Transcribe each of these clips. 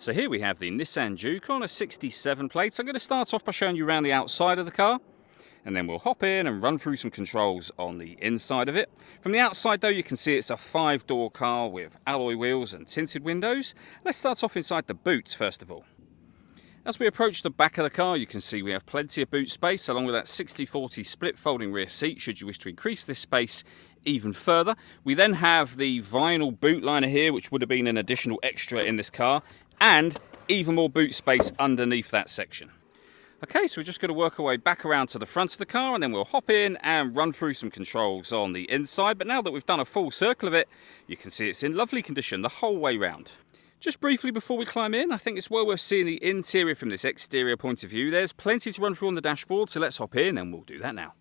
So here we have the Nissan Juke on a 67 plate. I'm going to start off by showing you around the outside of the car, and then we'll hop in and run through some controls on the inside of it. From the outside though, you can see it's a 5-door car with alloy wheels and tinted windows. Let's start off inside the boot first of all. As we approach the back of the car, you can see we have plenty of boot space along with that 60/40 split folding rear seat should you wish to increase this space even further. We then have the vinyl boot liner here, which would have been an additional extra in this car, and even more boot space underneath that section. Okay, so we're just going to work our way back around to the front of the car, and then we'll hop in and run through some controls on the inside. But now that we've done a full circle of it, you can see it's in lovely condition the whole way round. Just briefly before we climb in, I think it's well worth seeing the interior from this exterior point of view. There's plenty to run through on the dashboard, so let's hop in and we'll do that now.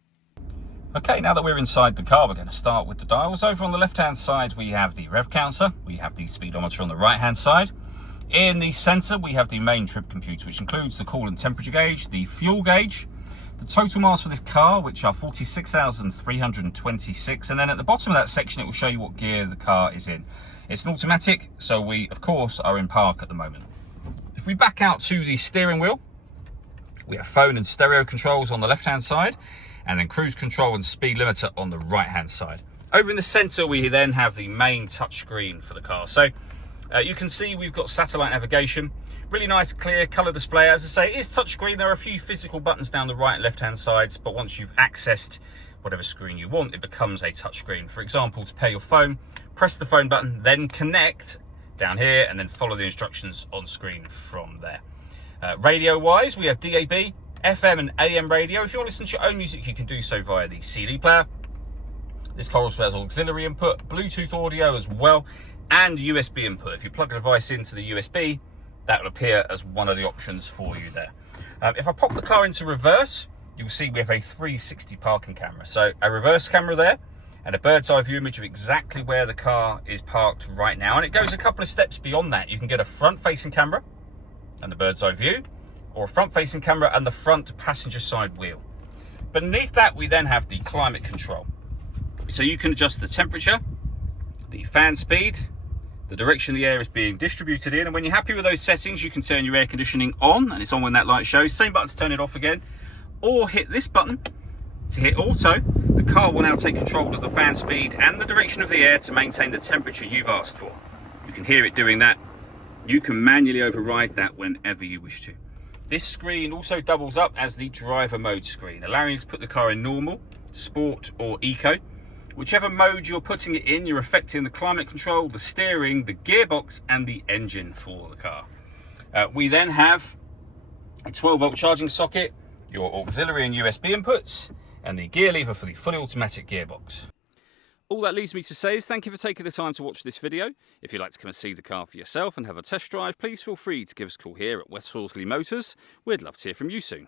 Okay, now that we're inside the car, we're going to start with the dials. Over on the left-hand side, we have the rev counter. We have the speedometer on the right-hand side. In the centre, we have the main trip computer, which includes the coolant temperature gauge, the fuel gauge, the total miles for this car, which are 46,326. And then at the bottom of that section, it will show you what gear the car is in. It's an automatic, so we, of course, are in park at the moment. If we back out to the steering wheel, we have phone and stereo controls on the left-hand side, and then cruise control and speed limiter on the right-hand side. Over in the centre, we then have the main touchscreen for the car. So you can see we've got satellite navigation, really nice clear colour display. As I say, it is touchscreen. There are a few physical buttons down the right and left-hand sides, but once you've accessed whatever screen you want, it becomes a touchscreen. For example, to pair your phone, press the phone button, then connect down here, and then follow the instructions on screen from there. Radio-wise, we have DAB, FM and AM radio. If you want to listen to your own music, you can do so via the CD player. This car also has auxiliary input, Bluetooth audio as well, and USB input. If you plug a device into the USB, that will appear as one of the options for you there. If I pop the car into reverse, you'll see we have a 360 parking camera. So a reverse camera there, and a bird's eye view image of exactly where the car is parked right now. And it goes a couple of steps beyond that. You can get a front-facing camera and the bird's eye view, or a front-facing camera and the front passenger side wheel. Beneath that, we then have the climate control. So you can adjust the temperature, the fan speed, the direction the air is being distributed in, and when you're happy with those settings, you can turn your air conditioning on, and it's on when that light shows. Same button to turn it off again, or hit this button to hit auto. The car will now take control of the fan speed and the direction of the air to maintain the temperature you've asked for. You can hear it doing that. You can manually override that whenever you wish to. This screen also doubles up as the driver mode screen, allowing you to put the car in normal, sport or eco. Whichever mode you're putting it in, you're affecting the climate control, the steering, the gearbox and the engine for the car. We then have a 12-volt charging socket, your auxiliary and USB inputs, and the gear lever for the fully automatic gearbox. All that leaves me to say is thank you for taking the time to watch this video. If you'd like to come and see the car for yourself and have a test drive, please feel free to give us a call here at West Horsley Motors. We'd love to hear from you soon.